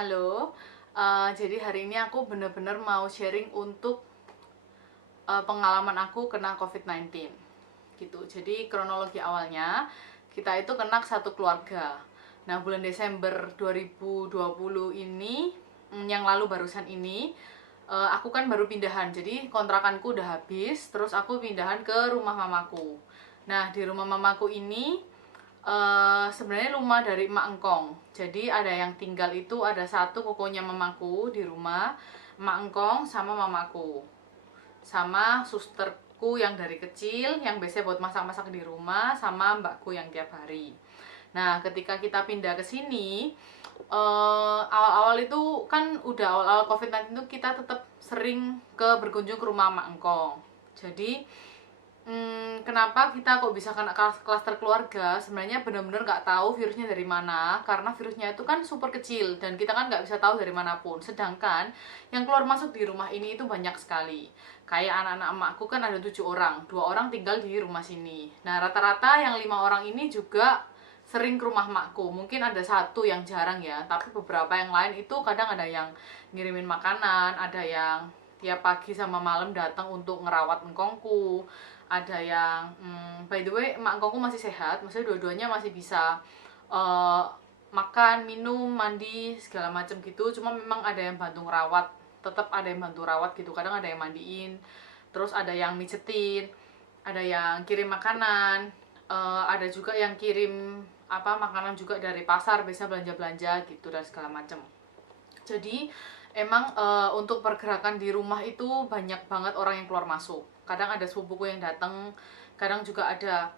Halo, jadi hari ini aku bener-bener mau sharing untuk pengalaman aku kena COVID-19 gitu. Jadi kronologi awalnya kita itu kena satu keluarga. Nah, bulan Desember 2020 ini, yang lalu barusan ini, aku kan baru pindahan. Jadi kontrakanku udah habis, terus aku pindahan ke rumah mamaku. Nah, di rumah mamaku ini sebenarnya rumah dari emak engkong. Jadi ada yang tinggal itu ada satu kokonya mamaku di rumah, emak engkong sama mamaku. Sama susterku yang dari kecil yang biasanya buat masak-masak di rumah sama mbakku yang tiap hari. Nah, ketika kita pindah ke sini, awal-awal itu kan udah awal-awal COVID-19 itu kita tetap sering berkunjung ke rumah emak engkong. Jadi kenapa kita kok bisa kena klaster keluarga? Sebenarnya benar-benar nggak tahu virusnya dari mana, karena virusnya itu kan super kecil dan kita kan nggak bisa tahu dari manapun. Sedangkan yang keluar masuk di rumah ini itu banyak sekali. Kayak anak-anak emakku kan ada 7 orang, 2 orang tinggal di rumah sini. Nah, rata-rata yang 5 orang ini juga sering ke rumah emakku. Mungkin ada satu yang jarang ya, tapi beberapa yang lain itu kadang ada yang ngirimin makanan, ada yang tiap pagi sama malam datang untuk ngerawat engkongku, ada yang by the way emak engkongku masih sehat, maksudnya dua-duanya masih bisa uh, makan, minum, mandi segala macam gitu. Cuma memang ada yang bantu ngerawat, tetap ada yang bantu rawat gitu. Kadang ada yang mandiin, terus ada yang mijetin, ada yang kirim makanan, ada juga yang kirim makanan juga dari pasar, biasa belanja-belanja gitu dan segala macam. Jadi emang untuk pergerakan di rumah itu banyak banget orang yang keluar masuk. Kadang ada sepupuku yang datang, kadang juga ada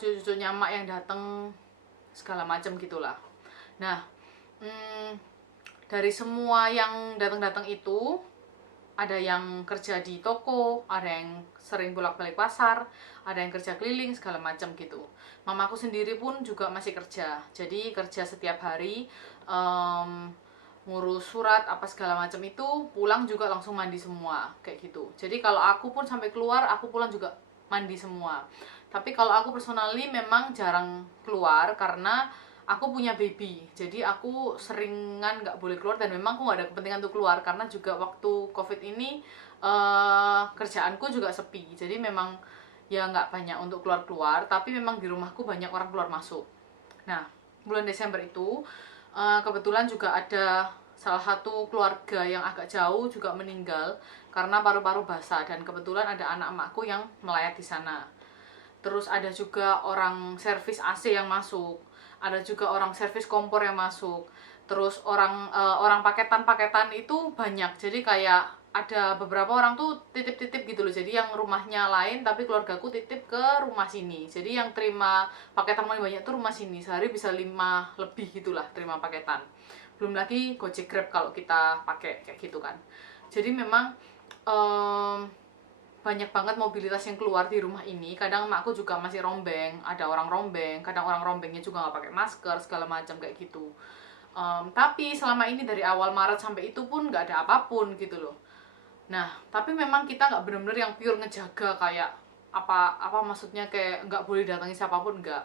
cucu-cucunya emak yang datang, segala macam gitulah. Nah, hmm, dari semua yang datang-datang itu ada yang kerja di toko, ada yang sering bolak-balik pasar, ada yang kerja keliling segala macam gitu. Mamaku sendiri pun juga masih kerja, jadi kerja setiap hari, um, ngurus surat apa segala macam itu, pulang juga langsung mandi semua kayak gitu. Jadi kalau aku pun sampai keluar, aku pulang juga mandi semua. Tapi kalau aku personally memang jarang keluar karena aku punya baby, jadi aku seringan nggak boleh keluar dan memang aku nggak ada kepentingan untuk keluar karena juga waktu covid ini kerjaanku juga sepi, jadi memang ya nggak banyak untuk keluar-keluar, tapi memang di rumahku banyak orang keluar masuk. Nah, bulan Desember itu kebetulan juga ada salah satu keluarga yang agak jauh juga meninggal karena paru-paru basah, dan kebetulan ada anak emakku yang melayat di sana. Terus ada juga orang servis AC yang masuk, ada juga orang servis kompor yang masuk, terus orang paketan-paketan itu banyak. Jadi kayak ada beberapa orang tuh titip-titip gitu loh, jadi yang rumahnya lain tapi keluargaku titip ke rumah sini, jadi yang terima paketan paling banyak tuh rumah sini, sehari bisa 5 lebih gitulah terima paketan, belum lagi Gojek Grab kalau kita pakai kayak gitu kan. Jadi memang um, banyak banget mobilitas yang keluar di rumah ini. Kadang emakku juga masih rombeng, ada orang rombeng, kadang orang rombengnya juga nggak pakai masker segala macam kayak gitu. Tapi selama ini dari awal Maret sampai itu pun nggak ada apapun gitu loh. Nah, tapi memang kita nggak bener-bener yang pure ngejaga kayak apa maksudnya kayak nggak boleh datangi siapapun, nggak.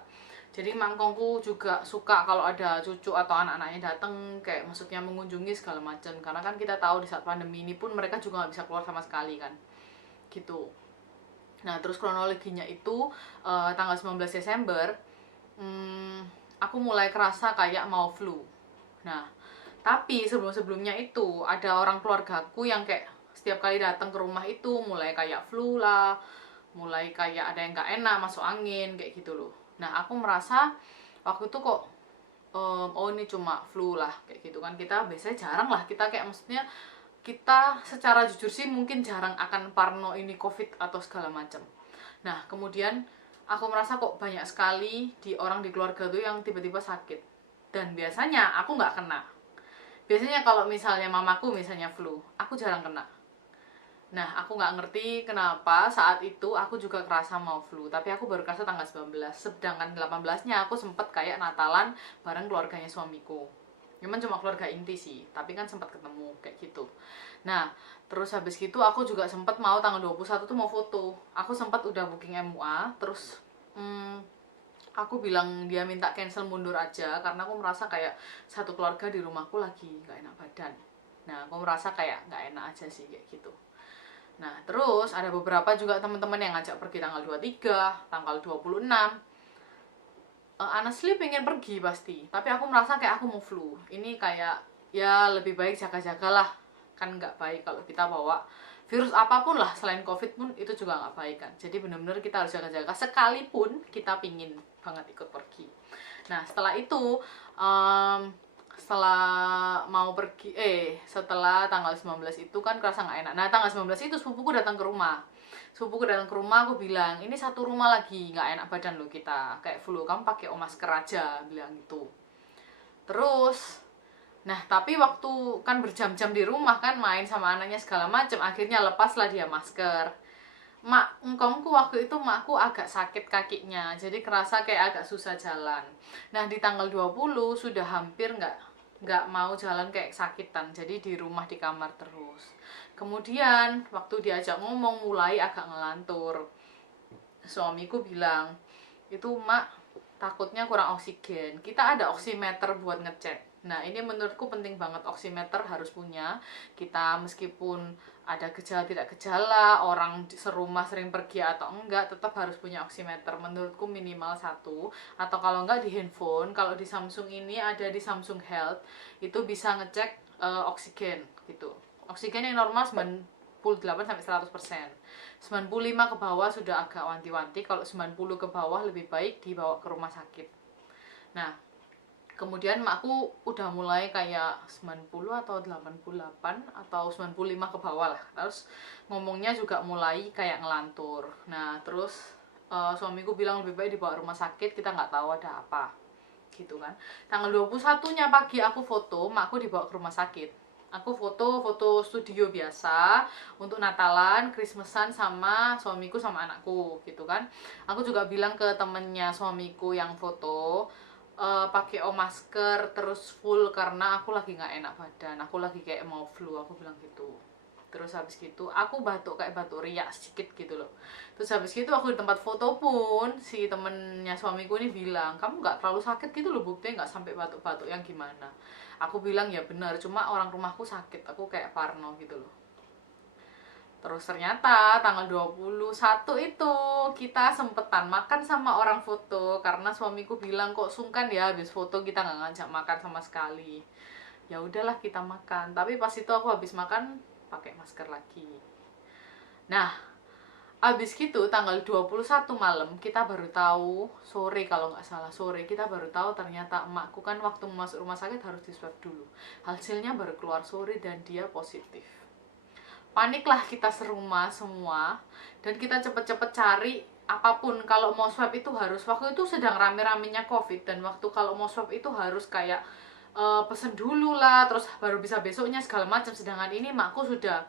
Jadi mangkongku juga suka kalau ada cucu atau anak-anaknya datang, kayak maksudnya mengunjungi segala macam, karena kan kita tahu di saat pandemi ini pun mereka juga nggak bisa keluar sama sekali kan gitu. Nah, terus kronologinya itu tanggal 19 Desember, hmm, aku mulai kerasa kayak mau flu. Nah, tapi sebelum-sebelumnya itu ada orang keluargaku yang kayak setiap kali datang ke rumah itu mulai kayak flu lah, mulai kayak ada yang gak enak, masuk angin kayak gitu loh. Nah, aku merasa waktu itu kok oh ini cuma flu lah kayak gitu kan. Kita biasanya jarang lah, kita kayak maksudnya kita secara jujur sih mungkin jarang akan parno ini covid atau segala macam. Nah, kemudian aku merasa kok banyak sekali di orang di keluarga tuh yang tiba-tiba sakit, dan biasanya aku nggak kena. Biasanya kalau misalnya mamaku misalnya flu, aku jarang kena. Nah, aku nggak ngerti kenapa saat itu aku juga kerasa mau flu, tapi aku baru kerasa tanggal 19. Sedangkan 18-nya aku sempet kayak Natalan bareng keluarganya suamiku. Memang cuma keluarga inti sih, tapi kan sempat ketemu kayak gitu. Nah, terus habis gitu aku juga sempat mau tanggal 21 tuh mau foto. Aku sempat udah booking MUA, terus hmm, aku bilang dia minta cancel mundur aja, karena aku merasa kayak satu keluarga di rumahku lagi nggak enak badan. Nah, aku merasa kayak nggak enak aja sih kayak gitu. Nah, terus ada beberapa juga teman-teman yang ngajak pergi tanggal 23, tanggal 26. Honestly pengen pergi pasti, tapi aku merasa kayak aku mau flu. Ini kayak ya lebih baik jaga-jagalah. Kan nggak baik kalau kita bawa virus apapun lah, selain covid pun itu juga nggak baik kan. Jadi benar-benar kita harus jaga-jaga sekalipun kita pingin banget ikut pergi. Nah, setelah itu setelah mau pergi setelah tanggal 19 itu kan kerasa nggak enak. Nah, tanggal 19 itu sepupuku datang ke rumah. Aku bilang, ini satu rumah lagi nggak enak badan lo, kita kayak flu, kamu pakai masker aja, bilang gitu. Terus nah, tapi waktu kan berjam-jam di rumah kan, main sama anaknya segala macam, akhirnya lepaslah dia masker. Engkongku waktu itu makku agak sakit kakinya, jadi kerasa kayak agak susah jalan. Nah, di tanggal 20 sudah hampir nggak mau jalan, kayak sakitan, jadi di rumah di kamar terus. Kemudian waktu diajak ngomong mulai agak ngelantur. Suamiku bilang, itu mak takutnya kurang oksigen, kita ada oximeter buat ngecek. Nah, ini menurutku penting banget, oximeter harus punya. Kita meskipun ada gejala tidak gejala, orang serumah sering pergi atau enggak, tetap harus punya oximeter. Menurutku minimal satu, atau kalau enggak di handphone. Kalau di Samsung ini ada di Samsung Health, itu bisa ngecek oksigen gitu. Oksigen yang normal 98-100%. 95 ke bawah sudah agak wanti-wanti, kalau 90 ke bawah lebih baik dibawa ke rumah sakit. Nah, kemudian makku udah mulai kayak 90 atau 88 atau 95 ke bawah lah. Terus ngomongnya juga mulai kayak ngelantur. Nah, terus suamiku bilang lebih baik dibawa rumah sakit, kita nggak tahu ada apa. Gitu kan. Tanggal 21-nya pagi aku foto, makku dibawa ke rumah sakit. Aku foto studio biasa untuk Natalan, Christmasan sama suamiku sama anakku gitu kan. Aku juga bilang ke temennya suamiku yang foto, pakai masker terus full karena aku lagi nggak enak badan, aku lagi kayak mau flu, aku bilang gitu. Terus habis gitu aku batuk, kayak batuk riak sedikit gitu loh. Terus habis gitu aku di tempat foto pun si temennya suamiku ini bilang, kamu nggak terlalu sakit gitu loh, buktinya nggak sampai batuk-batuk yang gimana. Aku bilang ya benar, cuma orang rumahku sakit, aku kayak parno gitu loh. Terus ternyata tanggal 21 itu kita sempetan makan sama orang foto, karena suamiku bilang kok sungkan ya habis foto kita nggak ngajak makan sama sekali. Ya udahlah kita makan, tapi pas itu aku habis makan pakai masker lagi. Nah, abis gitu tanggal 21 malam kita baru tahu, sore kalau nggak salah, sore kita baru tahu ternyata emakku kan waktu masuk rumah sakit harus di swab dulu. Hasilnya baru keluar sore dan dia positif. Paniklah kita serumah semua dan kita cepet-cepet cari apapun. Kalau mau swab itu harus, waktu itu sedang rame-ramenya covid, dan waktu kalau mau swab itu harus kayak pesen dulu lah, terus baru bisa besoknya segala macam. Sedangkan ini makku sudah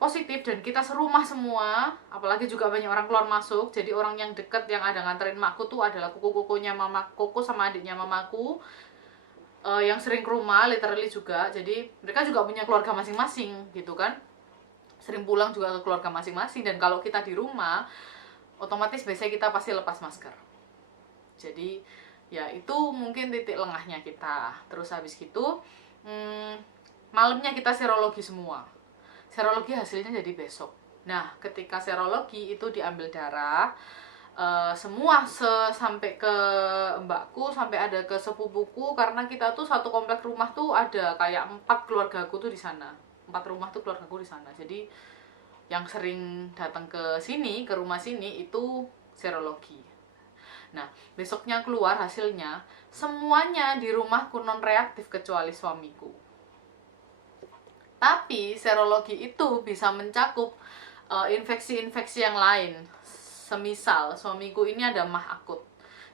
positif dan kita serumah semua, apalagi juga banyak orang keluar masuk. Jadi orang yang deket yang ada nganterin makku tuh adalah kuku-kukunya mama, koko sama adiknya mamaku, yang sering ke rumah literally juga. Jadi mereka juga punya keluarga masing-masing gitu kan, sering pulang juga ke keluarga masing-masing. Dan kalau kita di rumah otomatis biasanya kita pasti lepas masker. Jadi ya itu mungkin titik lengahnya kita. Terus habis gitu malamnya kita serologi semua. Serologi hasilnya jadi besok. Nah, ketika serologi itu diambil darah, semua sampai ke mbakku, sampai ada ke sepupuku, karena kita tuh satu komplek rumah tuh ada kayak 4 keluargaku tuh di sana. 4 rumah tuh keluargaku di sana. Jadi yang sering datang ke sini, ke rumah sini itu serologi. Nah, besoknya keluar hasilnya, semuanya di rumahku non reaktif kecuali suamiku. Tapi serologi itu bisa mencakup infeksi-infeksi yang lain. Semisal suamiku ini ada mah akut.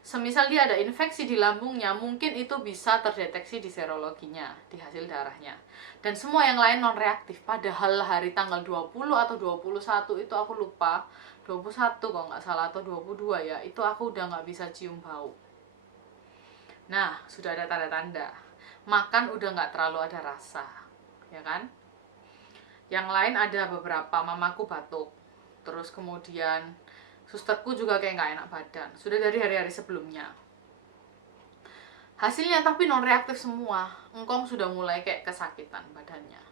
Semisal dia ada infeksi di lambungnya, mungkin itu bisa terdeteksi di serologinya, di hasil darahnya. Dan semua yang lain non reaktif. Padahal hari tanggal 20 atau 21 itu aku lupa, 21 kalau nggak salah atau 22 ya, itu aku udah nggak bisa cium bau. Nah, sudah ada tanda-tanda. Makan udah nggak terlalu ada rasa, ya kan? Yang lain ada beberapa, mamaku batuk. Terus kemudian susterku juga kayak nggak enak badan. Sudah dari hari-hari sebelumnya. Hasilnya tapi non reaktif semua. Engkong sudah mulai kayak kesakitan badannya.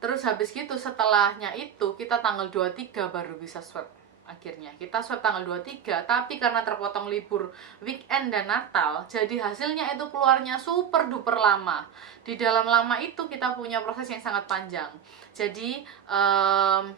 Terus habis gitu setelahnya itu kita tanggal 23 baru bisa swab. Akhirnya kita swab tanggal 23, tapi karena terpotong libur weekend dan Natal, jadi hasilnya itu keluarnya super duper lama. Di dalam lama itu kita punya proses yang sangat panjang. Jadi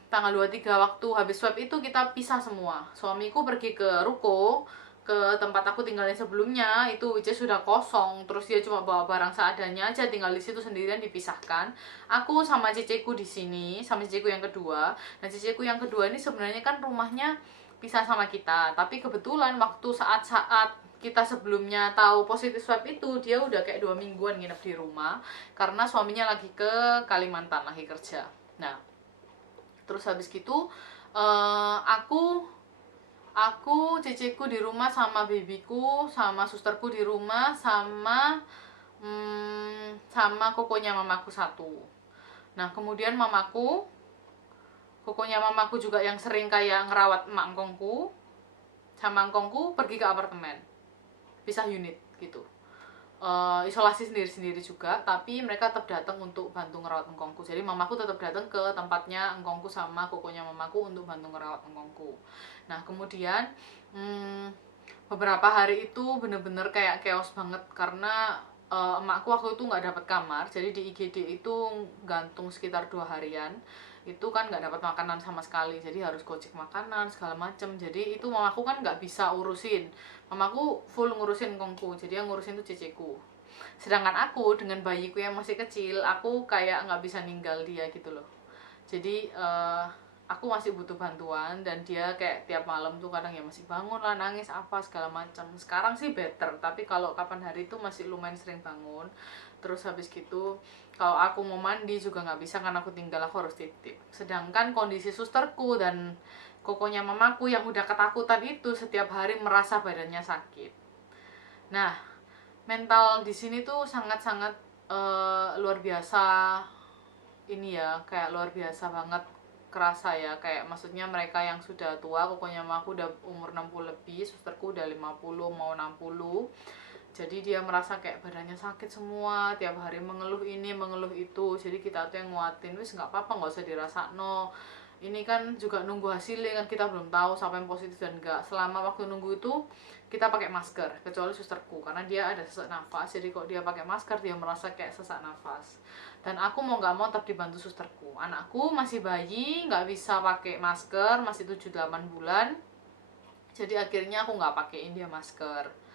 tanggal 23 waktu habis swab itu kita pisah semua. Suamiku pergi ke ruko, ke tempat aku tinggalnya sebelumnya, itu which is sudah kosong, terus dia cuma bawa barang seadanya aja, tinggal di situ sendirian, dipisahkan. Aku sama ceceku di sini, sama ceceku yang kedua. Nah, ceceku yang kedua ini sebenarnya kan rumahnya pisah sama kita, tapi kebetulan waktu saat-saat kita sebelumnya tahu positif swab itu, dia udah kayak 2 mingguan nginep di rumah karena suaminya lagi ke Kalimantan, lagi kerja. Nah, terus habis gitu aku ceceku di rumah sama babyku, sama susterku di rumah, sama kokonya mamaku satu. Nah, kemudian kokonya mamaku juga yang sering kayak ngerawat emak engkongku, sama engkongku pergi ke apartemen, pisah unit gitu. Isolasi sendiri-sendiri juga, tapi mereka tetap datang untuk bantu ngerawat engkongku. Jadi mamaku tetap datang ke tempatnya engkongku sama kokonya mamaku untuk bantu ngerawat engkongku. Nah, kemudian beberapa hari itu bener-bener kayak chaos banget karena emakku waktu itu nggak dapat kamar, jadi di IGD itu gantung sekitar 2 harian. Itu kan nggak dapat makanan sama sekali, jadi harus gojek makanan segala macem. Jadi itu mamaku kan nggak bisa urusin, mamaku full ngurusin kongku, jadi yang ngurusin tuh ceceku. Sedangkan aku dengan bayiku yang masih kecil, aku kayak nggak bisa ninggal dia gitu loh. Jadi aku masih butuh bantuan, dan dia kayak tiap malam tuh kadang ya masih bangun lah, nangis apa segala macam. Sekarang sih better, tapi kalau kapan hari itu masih lumayan sering bangun. Terus habis gitu kalau aku mau mandi juga nggak bisa karena aku tinggal, aku harus titip. Sedangkan kondisi susterku dan kokonya mamaku yang udah ketakutan itu setiap hari merasa badannya sakit. Nah, mental di sini tuh sangat-sangat luar biasa. Ini ya, kayak luar biasa banget kerasa ya, kayak maksudnya mereka yang sudah tua, pokoknya aku udah umur 60 lebih, susterku udah 50 mau 60. Jadi dia merasa kayak badannya sakit semua, tiap hari mengeluh ini mengeluh itu. Jadi kita tuh yang nguatin, wis nggak apa-apa, nggak usah dirasa no, ini kan juga nunggu hasilnya kan, kita belum tahu siapa yang positif dan enggak. Selama waktu nunggu itu kita pakai masker, kecuali susterku karena dia ada sesak nafas, jadi kok dia pakai masker dia merasa kayak sesak nafas. Dan aku mau nggak mau tetap dibantu susterku. Anakku masih bayi, nggak bisa pakai masker, masih 7-8 bulan, jadi akhirnya aku nggak pakein dia masker.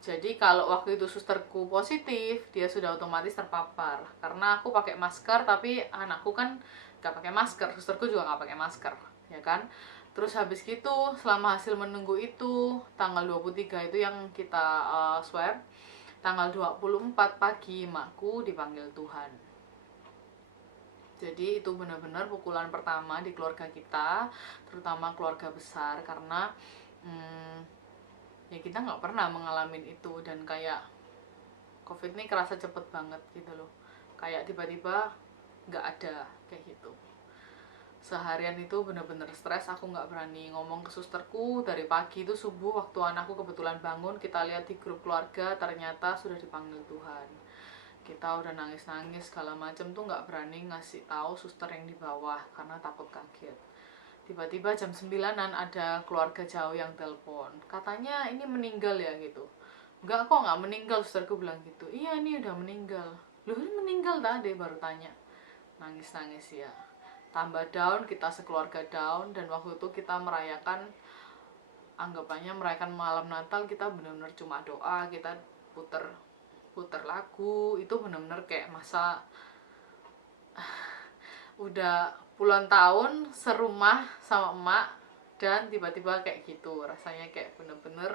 Jadi kalau waktu itu susterku positif, dia sudah otomatis terpapar karena aku pakai masker, tapi anakku kan nggak pakai masker, susterku juga nggak pakai masker, ya kan. Terus habis gitu selama hasil menunggu itu tanggal 23 itu yang kita swab, tanggal 24 pagi emakku dipanggil Tuhan. Jadi itu benar-benar pukulan pertama di keluarga kita, terutama keluarga besar, karena ya kita nggak pernah mengalami itu. Dan kayak COVID ini kerasa cepet banget gitu loh, kayak tiba-tiba nggak ada kayak gitu. Seharian itu bener-bener stres, aku nggak berani ngomong ke susterku. Dari pagi itu subuh waktu anakku kebetulan bangun, kita lihat di grup keluarga ternyata sudah dipanggil Tuhan. Kita udah nangis-nangis segala macem tuh nggak berani ngasih tahu suster yang di bawah karena takut kaget. Tiba-tiba jam 9-an ada keluarga jauh yang telepon, katanya ini meninggal ya gitu. Enggak kok, nggak meninggal, susterku bilang gitu. Iya ini udah meninggal. Loh ini meninggal tadi, baru tanya. Nangis-nangis ya, tambah down, kita sekeluarga down. Dan waktu itu kita merayakan, anggapannya merayakan malam Natal, kita benar-benar cuma doa, kita puter lagu. Itu benar-benar kayak masa udah puluhan tahun serumah sama emak, dan tiba-tiba kayak gitu, rasanya kayak bener-bener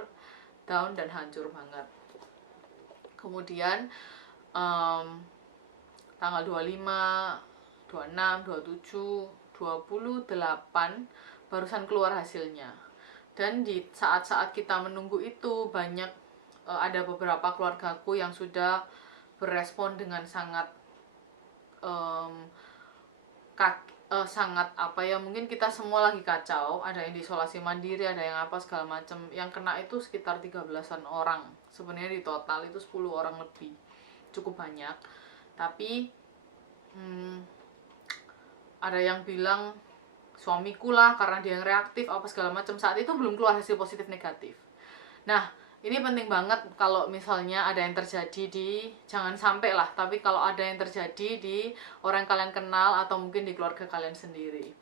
down dan hancur banget. Kemudian tanggal 25, 26, 27, 28 barusan keluar hasilnya. Dan di saat-saat kita menunggu itu banyak ada beberapa keluargaku yang sudah berespon dengan sangat sangat apa ya, mungkin kita semua lagi kacau, ada yang di isolasi mandiri, ada yang apa segala macam. Yang kena itu sekitar 13-an orang. Sebenarnya di total itu 10 orang lebih. Cukup banyak. Tapi ada yang bilang suamiku lah karena dia yang reaktif apa segala macam. Saat itu belum keluar hasil positif negatif. Nah, ini penting banget kalau misalnya ada yang terjadi di, jangan sampai lah, tapi kalau ada yang terjadi di orang yang kalian kenal atau mungkin di keluarga kalian sendiri.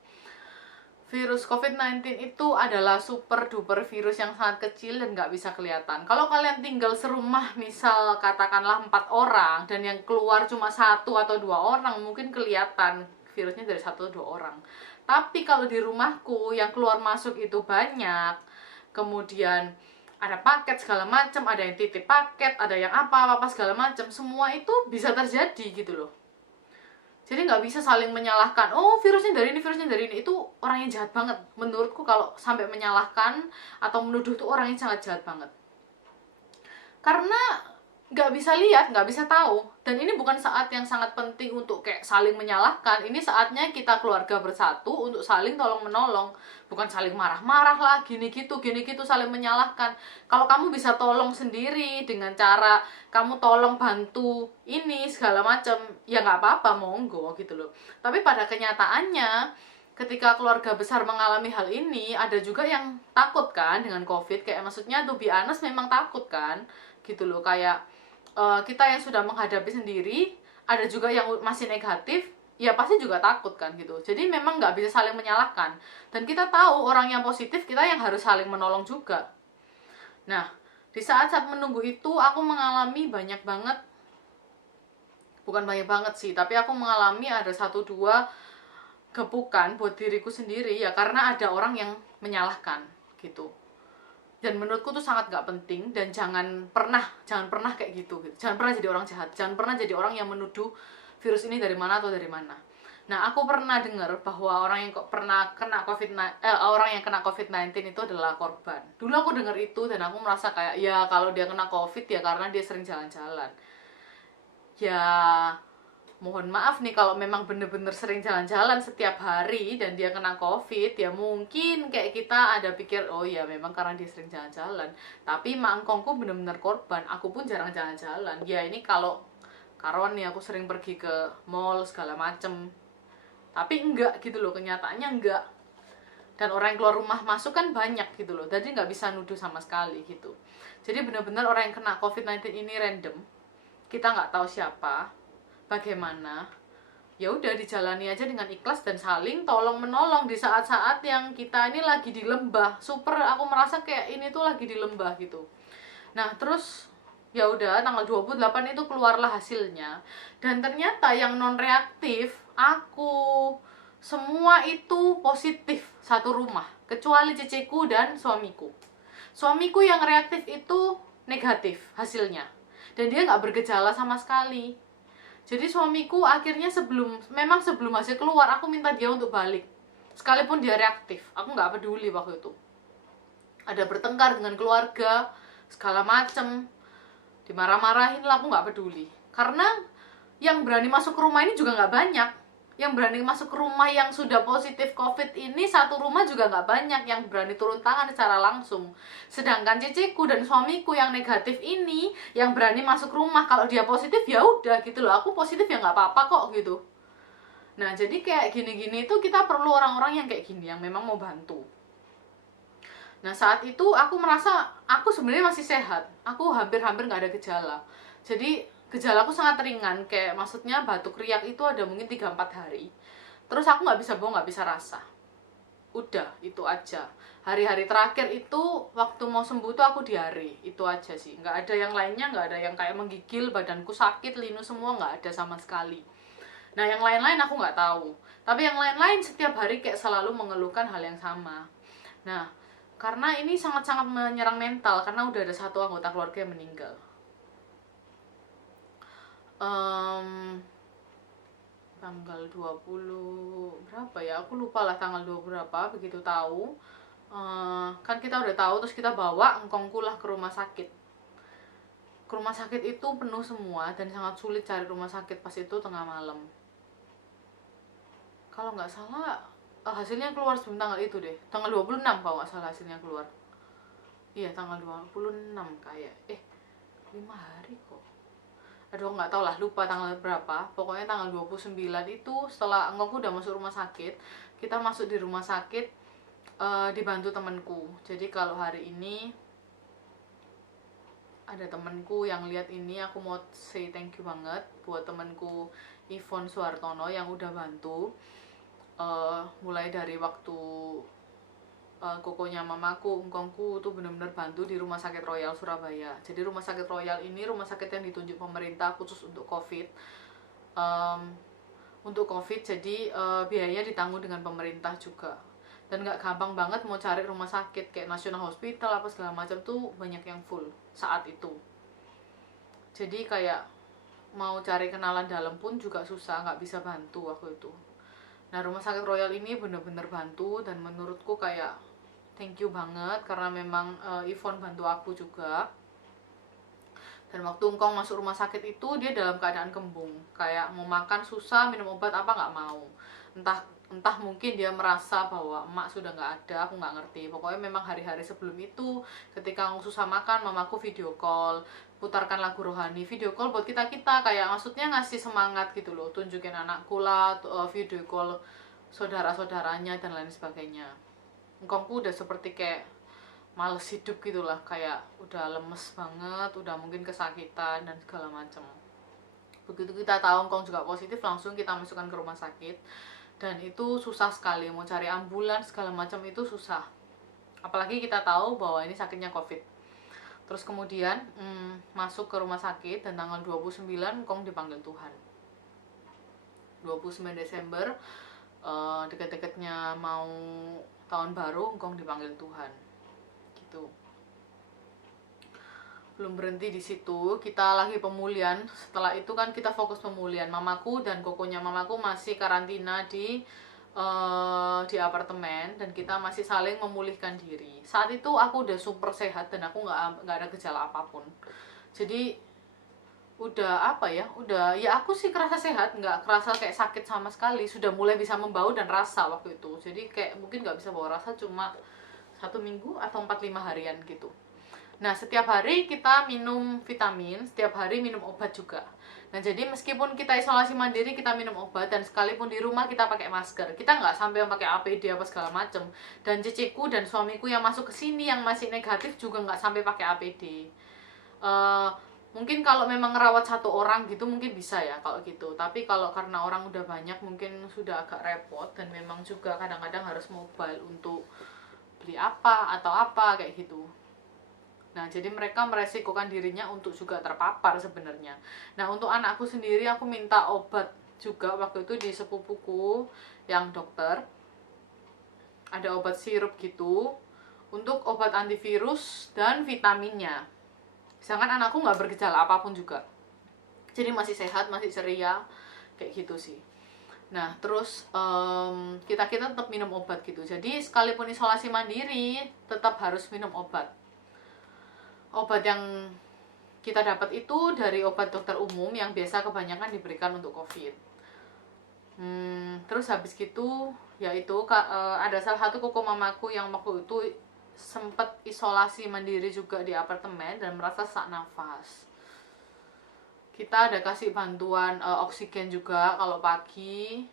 Virus COVID-19 itu adalah super duper virus yang sangat kecil dan nggak bisa kelihatan. Kalau kalian tinggal serumah, misal katakanlah 4 orang, dan yang keluar cuma 1 atau 2 orang, mungkin kelihatan virusnya dari 1 atau 2 orang. Tapi kalau di rumahku yang keluar masuk itu banyak, kemudian ada paket segala macam, ada yang titip paket, ada yang apa segala macam, semua itu bisa terjadi gitu loh. Jadi nggak bisa saling menyalahkan, oh virusnya dari ini, virusnya dari ini. Itu orang yang jahat banget. Menurutku kalau sampai menyalahkan atau menuduh tuh orang yang sangat jahat banget. Karena nggak bisa lihat, nggak bisa tahu. Dan ini bukan saat yang sangat penting untuk kayak saling menyalahkan. Ini saatnya kita keluarga bersatu untuk saling tolong-menolong. Bukan saling marah-marah lah, gini gitu saling menyalahkan. Kalau kamu bisa tolong sendiri dengan cara kamu tolong bantu ini segala macam, ya nggak apa-apa, monggo gitu loh. Tapi pada kenyataannya, ketika keluarga besar mengalami hal ini, ada juga yang takut kan dengan COVID. Kayak maksudnya to be honest memang takut kan gitu loh. Kayak kita yang sudah menghadapi sendiri, ada juga yang masih negatif, ya pasti juga takut kan gitu. Jadi memang nggak bisa saling menyalahkan. Dan kita tahu orang yang positif, kita yang harus saling menolong juga. Nah, di saat-saat menunggu itu aku mengalami banyak banget, bukan banyak banget sih, tapi aku mengalami ada 1-2 gepukan buat diriku sendiri ya, karena ada orang yang menyalahkan gitu. Dan menurutku tuh sangat gak penting, dan jangan pernah kayak gitu. Jangan pernah jadi orang jahat, jangan pernah jadi orang yang menuduh virus ini dari mana atau dari mana. Nah, aku pernah dengar bahwa orang yang pernah kena orang yang kena COVID-19 itu adalah korban. Dulu aku dengar itu dan aku merasa kayak, ya kalau dia kena COVID ya karena dia sering jalan-jalan. Ya mohon maaf nih kalau memang bener-bener sering jalan-jalan setiap hari dan dia kena COVID, ya mungkin kayak kita ada pikir, oh ya memang karena dia sering jalan-jalan. Tapi mangkongku bener-bener korban, aku pun jarang jalan-jalan. Ya ini kalau karon nih aku sering pergi ke mall segala macem, tapi enggak gitu loh, kenyataannya enggak. Dan orang yang keluar rumah masuk kan banyak gitu loh, jadi nggak bisa nuduh sama sekali gitu. Jadi bener-bener orang yang kena COVID-19 ini random, kita nggak tahu siapa, bagaimana, ya udah dijalani aja dengan ikhlas dan saling tolong menolong di saat-saat yang kita ini lagi di lembah. Super, aku merasa kayak ini tuh lagi di lembah gitu. Nah terus ya udah tanggal 28 itu keluarlah hasilnya, dan ternyata yang non reaktif aku semua itu positif satu rumah, kecuali ciciku dan suamiku. Suamiku yang reaktif itu negatif hasilnya, dan dia nggak bergejala sama sekali. Jadi suamiku akhirnya sebelum hasil keluar, aku minta dia untuk balik. Sekalipun dia reaktif, aku nggak peduli waktu itu. Ada bertengkar dengan keluarga, segala macem, dimarah-marahin lah, aku nggak peduli. Karena yang berani masuk ke rumah ini juga nggak banyak. Yang berani masuk ke rumah yang sudah positif COVID ini, satu rumah juga nggak banyak yang berani turun tangan secara langsung. Sedangkan ciciku dan suamiku yang negatif ini, yang berani masuk rumah, kalau dia positif ya udah gitu loh, aku positif ya nggak apa-apa kok gitu. Nah jadi kayak gini-gini itu kita perlu orang-orang yang kayak gini, yang memang mau bantu. Nah saat itu aku merasa aku sebenarnya masih sehat, aku hampir-hampir nggak ada gejala. Jadi gejala aku sangat ringan, kayak maksudnya batuk riak itu ada mungkin 3-4 hari. Terus aku nggak bisa bohong, nggak bisa rasa. Udah, itu aja. Hari-hari terakhir itu waktu mau sembuh tuh aku diare, itu aja sih. Nggak ada yang lainnya, nggak ada yang kayak menggigil, badanku sakit, linu semua nggak ada sama sekali. Nah yang lain-lain aku nggak tahu. Tapi yang lain-lain setiap hari kayak selalu mengeluhkan hal yang sama. Nah karena ini sangat-sangat menyerang mental, karena udah ada satu anggota keluarga yang meninggal. Tanggal 20 berapa ya, aku lupa lah tanggal 20 berapa. Begitu tahu kan kita udah tahu, terus kita bawa engkongku lah ke rumah sakit. Ke rumah sakit itu penuh semua dan sangat sulit cari rumah sakit pas itu tengah malam. kalau nggak salah hasilnya keluar sebelum tanggal itu deh, tanggal 26 kalau nggak salah hasilnya keluar. Iya tanggal 26 kayak 5 hari kok, aduh nggak tau lah, lupa tanggal berapa. Pokoknya tanggal 29 itu setelah engkongku udah masuk rumah sakit, kita masuk di rumah sakit, dibantu temenku. Jadi kalau hari ini ada temenku yang lihat ini, aku mau say thank you banget buat temenku Ivon Suhartono yang udah bantu, mulai dari waktu kokonya mamaku, engkongku tuh bener-bener bantu di Rumah Sakit Royal Surabaya. Jadi Rumah Sakit Royal ini rumah sakit yang ditunjuk pemerintah khusus untuk COVID. Untuk COVID, jadi biayanya ditanggung dengan pemerintah juga. Dan nggak gampang banget mau cari rumah sakit kayak National Hospital apa segala macam tuh, banyak yang full saat itu. Jadi kayak mau cari kenalan dalam pun juga susah, nggak bisa bantu waktu itu. Nah Rumah Sakit Royal ini bener-bener bantu, dan menurutku kayak thank you banget karena memang Ivon bantu aku juga. Dan waktu engkong masuk rumah sakit itu dia dalam keadaan kembung, kayak mau makan susah, minum obat apa nggak mau. Entah mungkin dia merasa bahwa emak sudah nggak ada, aku nggak ngerti. Pokoknya memang hari-hari sebelum itu ketika aku susah makan, mamaku video call, putarkan lagu rohani, video call buat kita kayak maksudnya ngasih semangat gitu loh, tunjukin anakku lah, video call saudara-saudaranya dan lain sebagainya. Engkongku udah seperti kayak males hidup gitulah, kayak udah lemes banget, udah mungkin kesakitan dan segala macam. Begitu kita tahu engkong juga positif, langsung kita masukkan ke rumah sakit. Dan itu susah sekali, mau cari ambulans segala macam itu susah. Apalagi kita tahu bahwa ini sakitnya COVID. Terus kemudian masuk ke rumah sakit, dan tanggal 29 engkong dipanggil Tuhan. 29 Desember, deket-deketnya mau tahun baru, engkong dipanggil Tuhan. Gitu. Belum berhenti di situ, kita lagi pemulihan. Setelah itu kan kita fokus pemulihan. Mamaku dan kokonya mamaku masih karantina di apartemen, dan kita masih saling memulihkan diri. Saat itu aku udah super sehat dan aku nggak ada gejala apapun. Jadi udah udah ya aku sih kerasa sehat, nggak kerasa kayak sakit sama sekali. Sudah mulai bisa membau dan rasa waktu itu. Jadi kayak mungkin nggak bisa bawa rasa cuma 1 minggu atau 4-5 harian gitu. Nah, setiap hari kita minum vitamin, setiap hari minum obat juga. Nah, jadi meskipun kita isolasi mandiri, kita minum obat, dan sekalipun di rumah kita pakai masker. Kita nggak sampai yang pakai APD apa segala macem. Dan ciciku dan suamiku yang masuk ke sini yang masih negatif juga nggak sampai pakai APD. Mungkin kalau memang ngerawat 1 orang gitu mungkin bisa ya kalau gitu. Tapi kalau karena orang udah banyak mungkin sudah agak repot, dan memang juga kadang-kadang harus mobile untuk beli apa atau apa kayak gitu. Nah, jadi mereka meresikokan dirinya untuk juga terpapar sebenarnya. Nah, untuk anakku sendiri aku minta obat juga waktu itu di sepupuku yang dokter. Ada obat sirup gitu untuk obat antivirus dan vitaminnya. Sedangkan anakku nggak bergejala apapun juga. Jadi masih sehat, masih ceria, kayak gitu sih. Nah, terus kita tetap minum obat gitu. Jadi sekalipun isolasi mandiri, tetap harus minum obat. Obat yang kita dapat itu dari obat dokter umum yang biasa kebanyakan diberikan untuk COVID. Terus habis gitu, yaitu ada salah satu koko mamaku yang waktu itu sempat isolasi mandiri juga di apartemen dan merasa sesak nafas. Kita ada kasih bantuan oksigen juga kalau pagi,